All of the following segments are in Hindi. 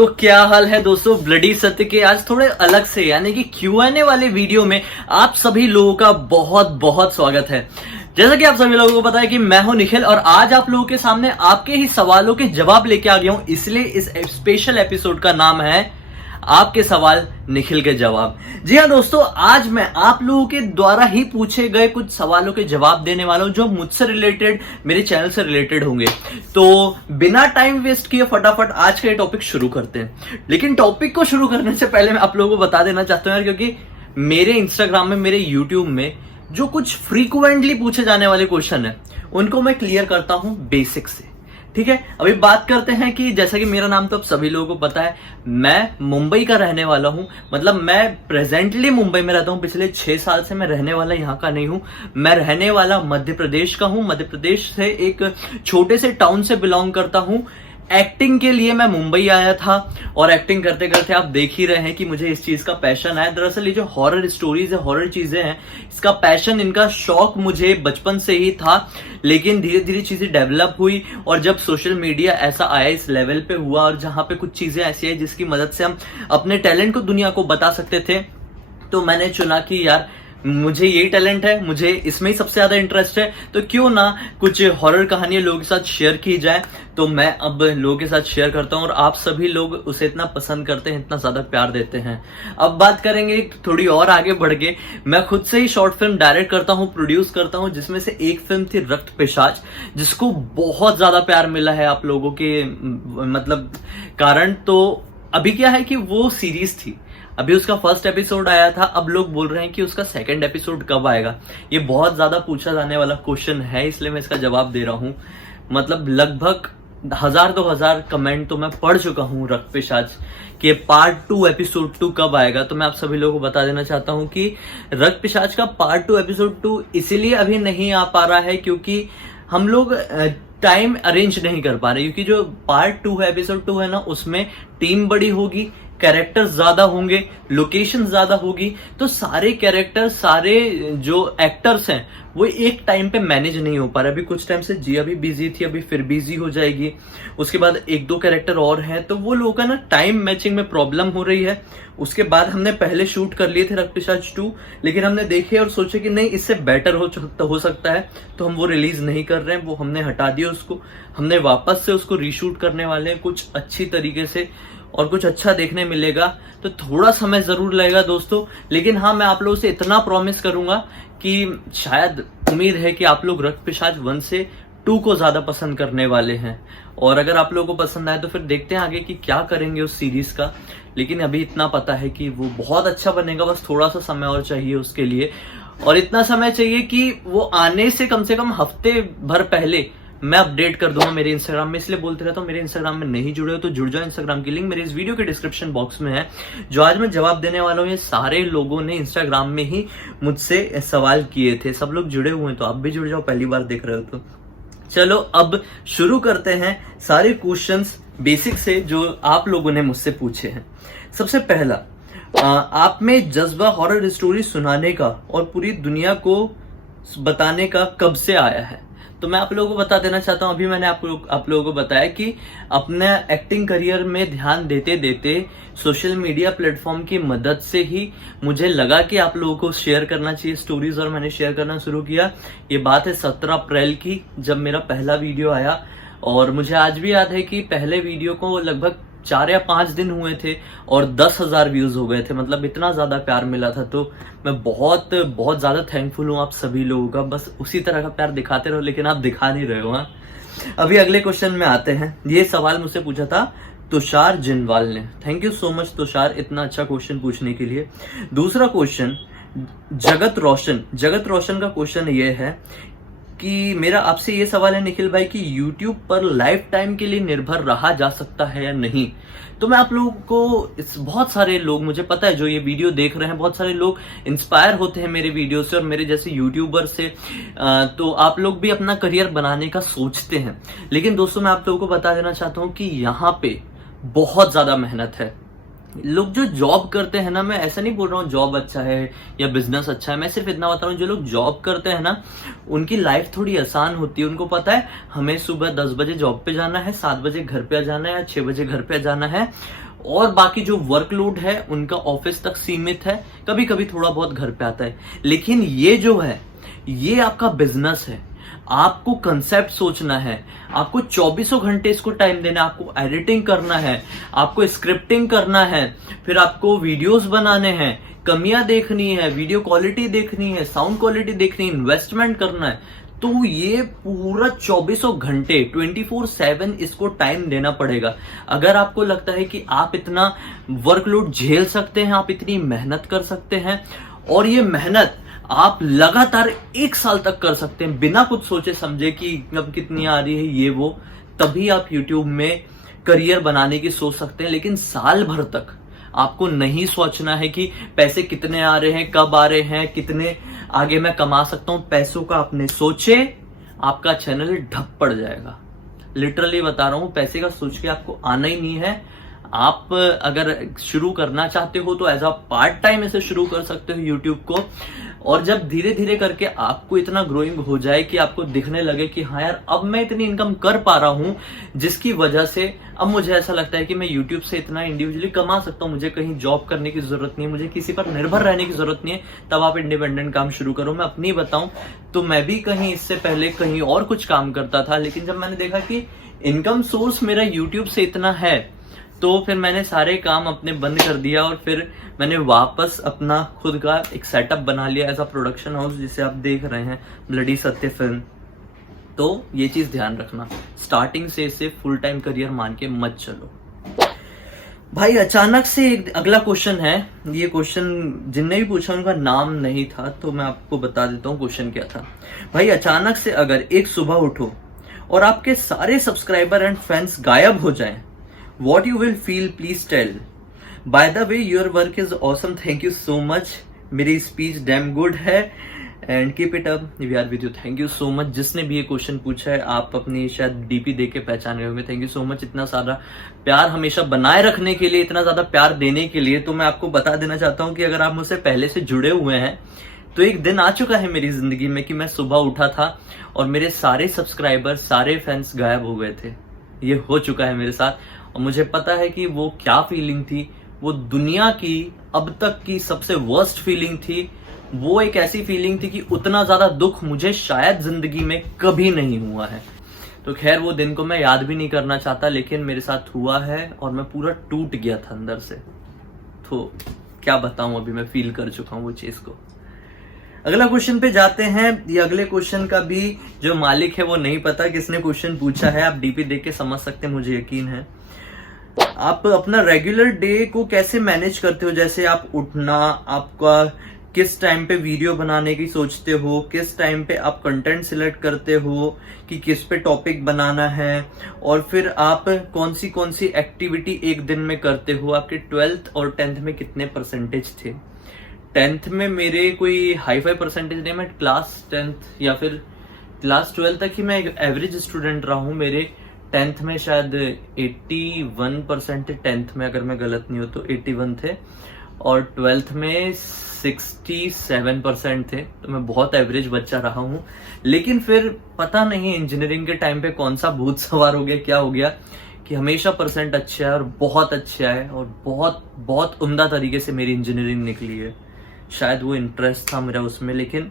तो क्या हाल है दोस्तों, ब्लडी सत्य के आज थोड़े अलग से यानी कि Q&A वाले वीडियो में आप सभी लोगों का बहुत बहुत स्वागत है। जैसा कि आप सभी लोगों को पता है कि मैं हूं निखिल और आज आप लोगों के सामने आपके ही सवालों के जवाब लेके आ गया हूं, इसलिए इस स्पेशल एपिसोड का नाम है आपके सवाल निखिल के जवाब। जी हाँ दोस्तों, आज मैं आप लोगों के द्वारा ही पूछे गए कुछ सवालों के जवाब देने वाला हूं जो मुझसे रिलेटेड, मेरे चैनल से रिलेटेड होंगे। तो बिना टाइम वेस्ट किए फटाफट आज का ये टॉपिक शुरू करते हैं। लेकिन टॉपिक को शुरू करने से पहले मैं आप लोगों को बता देना चाहता हूं यार, क्योंकि मेरे इंस्टाग्राम में, मेरे यूट्यूब में जो कुछ फ्रीक्वेंटली पूछे जाने वाले क्वेश्चन है उनको मैं क्लियर करता हूं बेसिक से। ठीक है, अभी बात करते हैं कि जैसा कि मेरा नाम तो अब सभी लोगों को पता है, मैं मुंबई का रहने वाला हूं। मतलब मैं प्रेजेंटली मुंबई में रहता हूं, पिछले 6 साल से मैं रहने वाला यहां का नहीं हूं। मैं रहने वाला मध्य प्रदेश का हूं। मध्य प्रदेश से एक छोटे से टाउन से बिलोंग करता हूं। एक्टिंग के लिए मैं मुंबई आया था और एक्टिंग करते करते आप देख ही रहे हैं कि मुझे इस चीज का पैशन है। दरअसल ये जो हॉरर स्टोरीज है, हॉरर चीजें हैं, इसका पैशन, इनका शौक मुझे बचपन से ही था। लेकिन धीरे धीरे चीजें डेवलप हुई और जब सोशल मीडिया ऐसा आया, इस लेवल पे हुआ और जहां पे कुछ चीजें ऐसी है जिसकी मदद से हम अपने टैलेंट को दुनिया को बता सकते थे, तो मैंने चुना कि यार मुझे यही टैलेंट है, मुझे इसमें ही सबसे ज्यादा इंटरेस्ट है, तो क्यों ना कुछ हॉरर कहानियां लोगों के साथ शेयर की जाए। तो मैं अब लोगों के साथ शेयर करता हूं और आप सभी लोग उसे इतना पसंद करते हैं, इतना ज्यादा प्यार देते हैं। अब बात करेंगे थोड़ी और आगे बढ़ के। मैं खुद से ही शॉर्ट फिल्म डायरेक्ट करता हूं, प्रोड्यूस करता हूं, जिसमें से एक फिल्म थी रक्त पेशाच, जिसको बहुत ज्यादा प्यार मिला है आप लोगों के मतलब कारण। तो अभी क्या है कि वो सीरीज थी, अभी उसका फर्स्ट एपिसोड आया था, अब लोग बोल रहे हैं कि उसका सेकंड एपिसोड कब आएगा। ये बहुत ज्यादा पूछा जाने वाला क्वेश्चन है, इसलिए मैं इसका जवाब दे रहा हूं। मतलब लगभग 1000-2000 कमेंट तो मैं पढ़ चुका हूं रक्त पेशाच के पार्ट 2 एपिसोड 2 कब आएगा। तो मैं आप सभी लोगों को बता देना चाहता हूं कि रक्त पेशाच का पार्ट 2 एपिसोड 2 इसीलिए अभी नहीं आ पा रहा है क्योंकि हम लोग टाइम अरेंज नहीं कर पा रहे, क्योंकि जो पार्ट 2 है, एपिसोड 2 है ना, उसमें टीम बड़ी होगी, कैरेक्टर्स ज्यादा होंगे, लोकेशन ज्यादा होगी, तो सारे कैरेक्टर, सारे जो एक्टर्स हैं वो एक टाइम पे मैनेज नहीं हो पा रहे। अभी कुछ टाइम से जी अभी बिजी थी, अभी फिर बिजी हो जाएगी, उसके बाद 1-2 कैरेक्टर और हैं, तो वो लोगों का ना टाइम मैचिंग में प्रॉब्लम हो रही है। उसके बाद हमने पहले शूट कर लिए थे रक्त पेशाच 2, लेकिन हमने देखे और सोचे कि नहीं, इससे बेटर हो सकता है, तो हम वो रिलीज नहीं कर रहे हैं, वो हमने हटा दिया उसको। हमने वापस से उसको रीशूट करने वाले हैं कुछ अच्छी तरीके से और कुछ अच्छा देखने मिलेगा। तो थोड़ा समय जरूर लगेगा दोस्तों, लेकिन हाँ, मैं आप लोगों से इतना प्रॉमिस करूंगा कि शायद उम्मीद है कि आप लोग रक्त पेशाच 1 से 2 को ज्यादा पसंद करने वाले हैं। और अगर आप लोगों को पसंद आए तो फिर देखते हैं आगे कि क्या करेंगे उस सीरीज का। लेकिन अभी इतना पता है कि वो बहुत अच्छा बनेगा, बस थोड़ा सा समय और चाहिए उसके लिए। और इतना समय चाहिए कि वो आने से कम हफ्ते भर पहले मैं अपडेट कर दूंगा मेरे इंस्टाग्राम में। इसलिए बोलते रहता हूँ, मेरे इंस्टाग्राम में नहीं जुड़े हो तो जुड़ जाओ। इंस्टाग्राम की लिंक मेरे इस वीडियो के डिस्क्रिप्शन बॉक्स में है। जो आज मैं जवाब देने वाला हूँ, ये सारे लोगों ने इंस्टाग्राम में ही मुझसे सवाल किए थे। सब लोग जुड़े हुए हैं, तो आप भी जुड़ जाओ, पहली बार देख रहे हो तो। चलो अब शुरू करते हैं सारे क्वेश्चंस बेसिक से जो आप लोगों ने मुझसे पूछे हैं। सबसे पहला, आप में जज्बा हॉरर स्टोरी सुनाने का और पूरी दुनिया को बताने का कब से आया है? तो मैं आप लोगों को बता देना चाहता हूं, अभी मैंने आप लोगों को बताया कि अपने एक्टिंग करियर में ध्यान देते देते सोशल मीडिया प्लेटफॉर्म की मदद से ही मुझे लगा कि आप लोगों को शेयर करना चाहिए स्टोरीज, और मैंने शेयर करना शुरू किया। ये बात है 17 अप्रैल की, जब मेरा पहला वीडियो आया। और मुझे आज भी याद है कि पहले वीडियो को लगभग 4 या 5 दिन हुए थे और 10,000 व्यूज हो गए थे। मतलब इतना ज्यादा प्यार मिला था। तो मैं बहुत बहुत ज्यादा थैंकफुल हूँ आप सभी लोगों का। बस उसी तरह का प्यार दिखाते रहो, लेकिन आप दिखा नहीं रहे हो। हाँ, अभी अगले क्वेश्चन में आते हैं। ये सवाल मुझसे पूछा था तुषार जिनवाल ने। Thank you so much Tushar, इतना अच्छा क्वेश्चन पूछने के लिए। दूसरा क्वेश्चन जगत रोशन का क्वेश्चन ये है कि मेरा आपसे ये सवाल है निखिल भाई कि YouTube पर लाइफ टाइम के लिए निर्भर रहा जा सकता है या नहीं। तो मैं आप लोगों को, बहुत सारे लोग, मुझे पता है जो ये वीडियो देख रहे हैं, बहुत सारे लोग इंस्पायर होते हैं मेरे वीडियो से और मेरे जैसे यूट्यूबर से। तो आप लोग भी अपना करियर बनाने का सोचते हैं। लेकिन दोस्तों, मैं आप लोगों को बता देना चाहता हूँ कि यहाँ पे बहुत ज्यादा मेहनत है। लोग जो जॉब करते हैं ना, मैं ऐसा नहीं बोल रहा हूँ जॉब अच्छा है या बिजनेस अच्छा है, मैं सिर्फ इतना बता रहा हूँ, जो लोग जॉब करते हैं ना, उनकी लाइफ थोड़ी आसान होती है। उनको पता है हमें सुबह 10 बजे जॉब पे जाना है, 7 बजे घर पे आ जाना है या 6 बजे घर पे आ जाना है, और बाकी जो वर्कलोड है उनका ऑफिस तक सीमित है, कभी कभी थोड़ा बहुत घर पे आता है। लेकिन ये जो है ये आपका बिजनेस है, आपको कंसेप्ट सोचना है, आपको 24 घंटे इसको टाइम देना है, आपको एडिटिंग करना है, आपको स्क्रिप्टिंग करना है, फिर आपको वीडियोस बनाने हैं, कमियां देखनी है, वीडियो क्वालिटी देखनी है, साउंड क्वालिटी देखनी है, इन्वेस्टमेंट करना है। तो ये पूरा 24 घंटे 24/7 इसको टाइम देना पड़ेगा। अगर आपको लगता है कि आप इतना वर्कलोड झेल सकते हैं, आप इतनी मेहनत कर सकते हैं, और ये मेहनत आप लगातार 1 साल तक कर सकते हैं बिना कुछ सोचे समझे कि अब कितनी आ रही है ये वो, तभी आप YouTube में करियर बनाने की सोच सकते हैं। लेकिन साल भर तक आपको नहीं सोचना है कि पैसे कितने आ रहे हैं, कब आ रहे हैं, कितने आगे मैं कमा सकता हूं। पैसों का आपने सोचे, आपका चैनल ठप पड़ जाएगा। लिटरली बता रहा हूं, पैसे का सोच के आपको आना ही नहीं है। आप अगर शुरू करना चाहते हो तो एज अ पार्ट टाइम इसे शुरू कर सकते हो यूट्यूब को, और जब धीरे धीरे करके आपको इतना ग्रोइंग हो जाए कि आपको दिखने लगे कि हाँ यार अब मैं इतनी इनकम कर पा रहा हूं, जिसकी वजह से अब मुझे ऐसा लगता है कि मैं यूट्यूब से इतना इंडिविजुअली कमा सकता हूं, मुझे कहीं जॉब करने की जरूरत नहीं है, मुझे किसी पर निर्भर रहने की जरूरत नहीं है, तब आप इंडिपेंडेंट काम शुरू करो। मैं अपनी बताऊं तो मैं भी कहीं इससे पहले कहीं और कुछ काम करता था, लेकिन जब मैंने देखा कि इनकम सोर्स मेरा यूट्यूब से इतना है, तो फिर मैंने सारे काम अपने बंद कर दिया और फिर मैंने वापस अपना खुद का एक सेटअप बना लिया एज अ प्रोडक्शन हाउस, जिसे आप देख रहे हैं ब्लडी सत्य फिल्म। तो ये चीज ध्यान रखना, स्टार्टिंग से इसे फुल टाइम करियर मान के मत चलो। भाई अचानक से एक अगला क्वेश्चन है, ये क्वेश्चन जिनने भी पूछा उनका नाम नहीं था, तो मैं आपको बता देता हूँ क्वेश्चन क्या था। भाई अचानक से अगर एक सुबह उठो और आपके सारे सब्सक्राइबर एंड फैंस गायब हो जाएं, what you will feel, please tell. By the way, your work is awesome, thank you so much. मेरी स्पीच डैम गुड है and keep it up, we are with you. Thank you so much. जिसने भी ये क्वेश्चन पूछा है, आप अपनी शायद डीपी देख के पहचाने होंगे। थैंक यू सो मच इतना सारा प्यार हमेशा बनाए रखने के लिए, इतना ज्यादा प्यार देने के लिए। तो मैं आपको बता देना चाहता हूँ कि अगर आप मुझसे पहले से जुड़े हुए हैं तो एक दिन आ चुका है मेरी जिंदगी में कि मैं सुबह उठा था और मेरे सारे सब्सक्राइबर, सारे फैंस गायब हो गए थे। ये हो चुका है मेरे साथ, और मुझे पता है कि वो क्या फीलिंग थी। वो दुनिया की अब तक की सबसे वर्स्ट फीलिंग थी। वो एक ऐसी फीलिंग थी कि उतना ज्यादा दुख मुझे शायद जिंदगी में कभी नहीं हुआ है। तो खैर वो दिन को मैं याद भी नहीं करना चाहता, लेकिन मेरे साथ हुआ है और मैं पूरा टूट गया था अंदर से। तो क्या बताऊं, अभी मैं फील कर चुका हूं वो चीज को। अगला क्वेश्चन पे जाते हैं। ये अगले क्वेश्चन का भी जो मालिक है वो नहीं पता किसने क्वेश्चन पूछा है, आप डीपी देख के समझ सकते हैं, मुझे यकीन है। आप अपना रेगुलर डे को कैसे मैनेज करते हो? जैसे आप उठना, आपका किस टाइम पे वीडियो बनाने की सोचते हो, किस टाइम पे आप कंटेंट सिलेक्ट करते हो कि किस पे टॉपिक बनाना है, और फिर आप कौन सी एक्टिविटी एक दिन में करते हो। आपके 12th और 10th में कितने परसेंटेज थे? 10th में मेरे कोई हाई फाई परसेंटेज नहीं, मैं क्लास 10th या फिर क्लास 12 तक ही मैं एक एवरेज स्टूडेंट रहा हूँ। मेरे 10th में शायद 81% थे, 10th में अगर मैं गलत नहीं हो तो 81 थे, और 12th में 67% थे। तो मैं बहुत एवरेज बच्चा रहा हूँ। लेकिन फिर पता नहीं इंजीनियरिंग के टाइम पे कौन सा भूत सवार हो गया, क्या हो गया कि हमेशा परसेंट अच्छा है और बहुत अच्छा है, और बहुत बहुत उम्दा तरीके से मेरी इंजीनियरिंग निकली है। शायद वो इंटरेस्ट था मेरा उसमें, लेकिन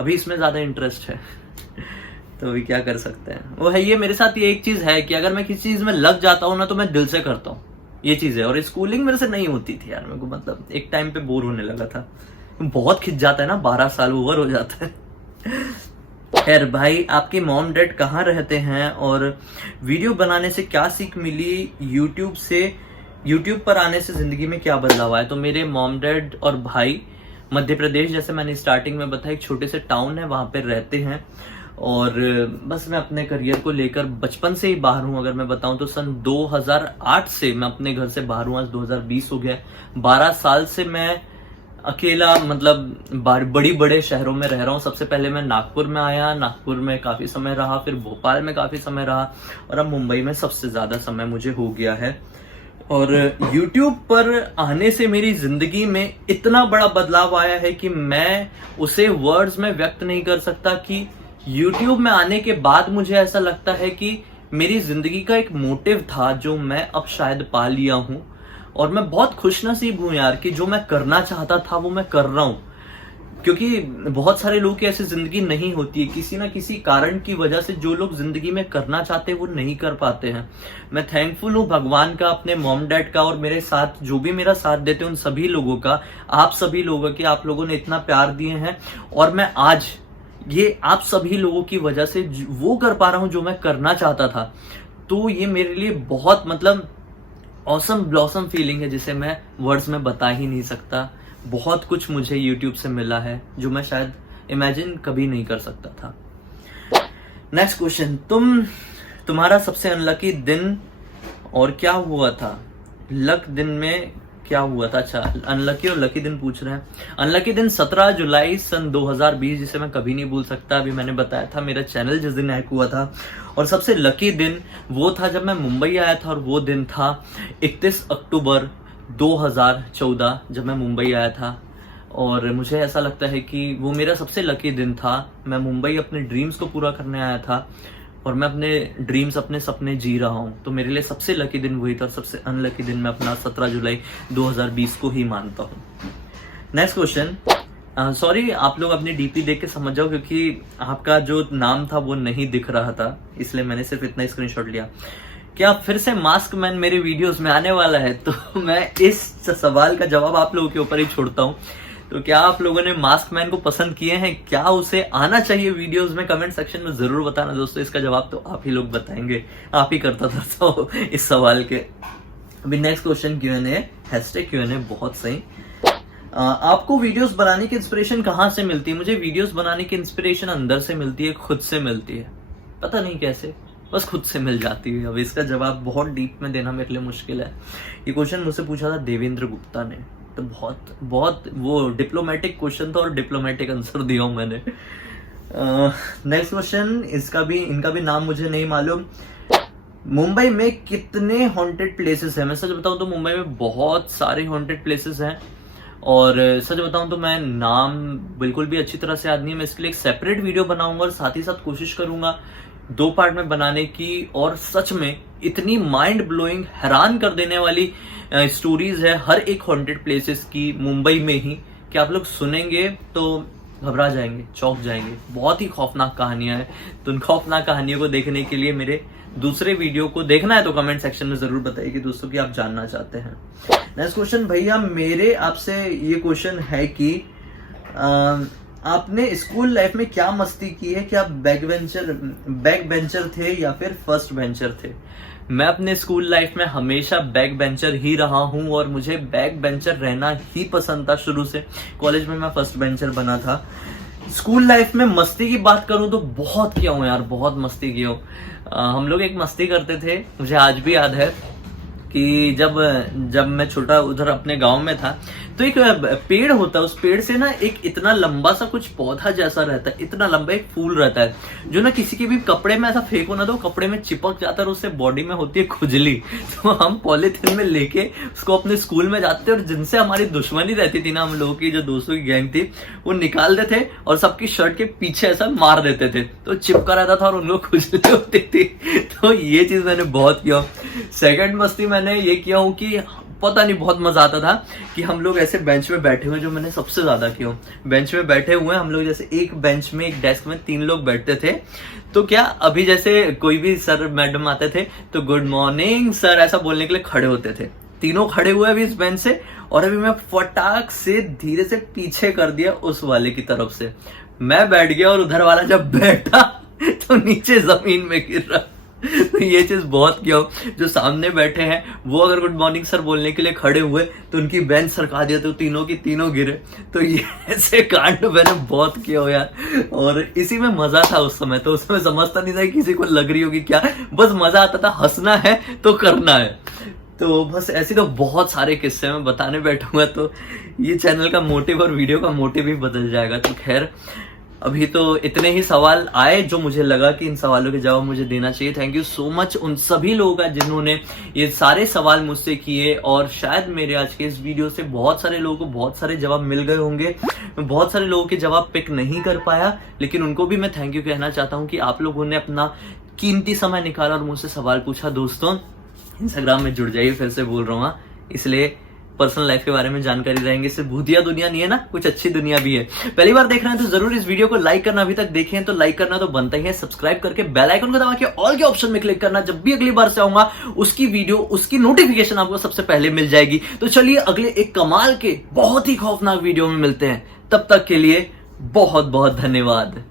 अभी इसमें ज्यादा इंटरेस्ट है। तो अभी क्या कर सकते हैं। वो है ये, मेरे साथ ये एक चीज है कि अगर मैं किसी चीज में लग जाता हूँ ना तो मैं दिल से करता हूँ, ये चीज है। और स्कूलिंग मेरे से नहीं होती थी यार, मेरे को मतलब एक टाइम पे बोर होने लगा था, बहुत खिंच जाता है ना, 12 साल ओवर हो जाता है। खैर भाई, आपके मॉम डैड कहाँ रहते हैं और वीडियो बनाने से क्या सीख मिली, यूट्यूब पर आने से जिंदगी में क्या बदलाव आया? तो मेरे मॉम डैड और भाई मध्य प्रदेश, जैसे मैंने स्टार्टिंग में बताया, एक छोटे से टाउन है, वहां पे रहते हैं। और बस मैं अपने करियर को लेकर बचपन से ही बाहर हूं। अगर मैं बताऊं तो सन 2008 से मैं अपने घर से बाहर हूं, आज 2020 हो गया। 12 साल से मैं अकेला, मतलब बड़ी बड़े शहरों में रह रहा हूं। सबसे पहले मैं नागपुर में आया, नागपुर में काफी समय रहा, फिर भोपाल में काफी समय रहा, और अब मुंबई में सबसे ज्यादा समय मुझे हो गया है। और YouTube पर आने से मेरी जिंदगी में इतना बड़ा बदलाव आया है कि मैं उसे वर्ड्स में व्यक्त नहीं कर सकता। कि YouTube में आने के बाद मुझे ऐसा लगता है कि मेरी जिंदगी का एक मोटिव था जो मैं अब शायद पा लिया हूं। और मैं बहुत खुशनसीब हूं यार कि जो मैं करना चाहता था वो मैं कर रहा हूं, क्योंकि बहुत सारे लोगों की ऐसी जिंदगी नहीं होती है, किसी ना किसी कारण की वजह से जो लोग जिंदगी में करना चाहते हैं वो नहीं कर पाते हैं। मैं थैंकफुल हूँ भगवान का, अपने मॉम डैड का, और मेरे साथ जो भी मेरा साथ देते हैं उन सभी लोगों का, आप सभी लोगों के, आप लोगों ने इतना प्यार दिए हैं और मैं आज ये आप सभी लोगों की वजह से वो कर पा रहा हूं जो मैं करना चाहता था। तो ये मेरे लिए बहुत मतलब ऑसम ब्लॉसम फीलिंग है जिसे मैं वर्ड्स में बता ही नहीं सकता। बहुत कुछ मुझे यूट्यूब से मिला है जो मैं शायद इमेजिन कभी नहीं कर सकता था। नेक्स्ट क्वेश्चन, तुम्हारा सबसे अनलकी दिन और क्या हुआ था? लक दिन में क्या हुआ था? अच्छा, अनलकी और लकी दिन पूछ रहे हैं। अनलकी दिन 17 जुलाई सन 2020, जिसे मैं कभी नहीं भूल सकता। अभी मैंने बताया था मेरा चैनल जिस दिन हैक हुआ था। और सबसे लकी दिन वो था जब मैं मुंबई आया था, और वो दिन था 31 अक्टूबर 2014, जब मैं मुंबई आया था। और मुझे ऐसा लगता है कि वो मेरा सबसे लकी दिन था। मैं मुंबई अपने ड्रीम्स को पूरा करने आया था और मैं अपने ड्रीम्स, अपने सपने जी रहा हूं। तो मेरे लिए सबसे लकी दिन वही था, और सबसे अनलकी दिन मैं अपना 17 जुलाई 2020 को ही मानता हूं। नेक्स्ट क्वेश्चन, सॉरी आप लोग अपनी डीपी देख के समझ जाओ, क्योंकि आपका जो नाम था वो नहीं दिख रहा था, इसलिए मैंने सिर्फ इतना स्क्रीनशॉट लिया। क्या फिर से मास्क मैन मेरे वीडियोस में आने वाला है? तो मैं इस सवाल का जवाब आप लोगों के ऊपर ही छोड़ता हूं। तो क्या आप लोगों ने मास्क मैन को पसंद किए हैं? क्या उसे आना चाहिए वीडियोस में? कमेंट सेक्शन में जरूर बताना दोस्तों। इसका जवाब तो आप ही लोग बताएंगे, आप ही करता था तो इस सवाल के। अभी नेक्स्ट क्वेश्चन Q&A, #Q&A, बहुत सही। आपको वीडियोस बनाने की इंस्पिरेशन कहाँ से मिलती है? मुझे वीडियोस बनाने की इंस्पिरेशन अंदर से मिलती है, खुद से मिलती है, पता नहीं कैसे, बस खुद से मिल जाती है। अब इसका जवाब बहुत डीप में देना मेरे लिए मुश्किल है। ये क्वेश्चन मुझसे पूछा था देवेंद्र गुप्ता ने, तो बहुत वो डिप्लोमेटिक क्वेश्चन था और डिप्लोमेटिक आंसर दिया हूं मैंने। नेक्स्ट क्वेश्चन, इनका भी नाम मुझे नहीं मालूम। मुंबई में कितने हॉन्टेड प्लेसेस हैं? मैं सच बताऊं तो मुंबई में बहुत सारे हॉन्टेड प्लेसेस हैं, और सच बताऊं तो मैं नाम बिल्कुल भी अच्छी तरह से याद नहीं है। मैं इसके लिए एक सेपरेट वीडियो बनाऊंगा और साथ ही साथ कोशिश करूंगा 2 पार्ट में बनाने की। और सच में इतनी माइंड ब्लोइंग, हैरान कर देने वाली स्टोरीज है हर एक हॉन्टेड प्लेसेस की मुंबई में ही, कि आप लोग सुनेंगे तो घबरा जाएंगे, चौंक जाएंगे। बहुत ही खौफनाक कहानियां हैं। तो उन खौफनाक कहानियों को देखने के लिए मेरे दूसरे वीडियो को देखना है तो कमेंट सेक्शन में जरूर बताइए कि दोस्तों कि आप जानना चाहते हैं। नेक्स्ट क्वेश्चन, भैया मेरे आपसे ये क्वेश्चन है कि आपने स्कूल लाइफ में क्या मस्ती की है? क्या आप बैक बेंचर थे या फिर फर्स्ट बेंचर थे? मैं अपने स्कूल लाइफ में हमेशा बैक बेंचर ही रहा हूं, और मुझे बैक बेंचर रहना ही पसंद था शुरू से। कॉलेज में मैं फर्स्ट बेंचर बना था। स्कूल लाइफ में मस्ती की बात करूं तो बहुत किया हूं यार, बहुत मस्ती किया हूं। हम लोग एक मस्ती करते थे, मुझे आज भी याद है कि जब मैं छोटा उधर अपने गांव में था, तो एक पेड़ होता है, उस पेड़ से ना एक इतना लंबा सा कुछ पौधा जैसा रहता है, इतना लंबा एक फूल रहता है, जो ना किसी के भी कपड़े में ऐसा फेंको ना तो कपड़े में चिपक जाता है और उससे बॉडी में होती है खुजली। तो हम पॉलीथिन में लेके उसको अपने स्कूल में जाते और जिनसे हमारी दुश्मनी रहती थी ना, हम लोगों की जो दोस्तों की गैंग थी, वो निकाल देते और सबकी शर्ट के पीछे ऐसा मार देते थे, तो चिपका रहता था और उन लोग खुजली होती थी। तो ये चीज मैंने बहुत किया। सेकंड मस्ती मैंने ये किया हूँ कि पता नहीं, बहुत मजा आता था कि हम लोग ऐसे बेंच में बैठे हुए, जो मैंने सबसे ज्यादा किया, बेंच में बैठे हुए हम लोग, जैसे एक बेंच में एक डेस्क में 3 लोग बैठते थे। तो क्या अभी जैसे कोई भी सर मैडम आते थे तो गुड मॉर्निंग सर ऐसा बोलने के लिए खड़े होते थे, तीनों खड़े हुए अभी इस बेंच से, और अभी मैं फटाक से धीरे से पीछे कर दिया उस वाले की तरफ से, मैं बैठ गया और उधर वाला जब बैठा तो नीचे जमीन में गिर रहा। तो ये चीज बहुत किया। जो सामने बैठे हैं वो अगर गुड मॉर्निंग सर बोलने के लिए खड़े हुए तो उनकी बेंच सरका दिया तो तीनों की तीनों गिरे। तो ये ऐसे कांड मैंने बहुत किया हो यार, और इसी में मजा था उस समय। तो उसमें समझता नहीं था किसी को लग रही होगी क्या, बस मजा आता था, हंसना है तो करना है। तो बस ऐसे तो बहुत सारे किस्से मैं बताने बैठूंगा तो ये चैनल का मोटिव और वीडियो का मोटिव ही बदल जाएगा। तो खैर अभी तो इतने ही सवाल आए जो मुझे लगा कि इन सवालों के जवाब मुझे देना चाहिए। थैंक यू सो मच उन सभी लोगों का जिन्होंने ये सारे सवाल मुझसे किए, और शायद मेरे आज के इस वीडियो से बहुत सारे लोगों को बहुत सारे जवाब मिल गए होंगे। मैं बहुत सारे लोगों के जवाब पिक नहीं कर पाया, लेकिन उनको भी मैं थैंक यू कहना चाहता हूँ कि आप लोगों ने अपना कीमती समय निकाला और मुझसे सवाल पूछा। दोस्तों इंस्टाग्राम में जुड़ जाइए, फिर से बोल रहा हूँ, इसलिए पर्सनल लाइफ के बारे में जानकारी रहेंगे। सिर्फ भूतिया दुनिया नहीं है ना, कुछ अच्छी दुनिया भी है। पहली बार देख रहे हैं तो जरूर इस वीडियो को लाइक करना, अभी तक देखें तो लाइक करना तो बनता ही है। सब्सक्राइब करके बेल आइकन को दबा के ऑल के ऑप्शन में क्लिक करना, जब भी अगली बार से आऊंगा उसकी वीडियो, उसकी नोटिफिकेशन आपको सबसे पहले मिल जाएगी। तो चलिए अगले एक कमाल के बहुत ही खौफनाक वीडियो में मिलते हैं, तब तक के लिए बहुत बहुत धन्यवाद।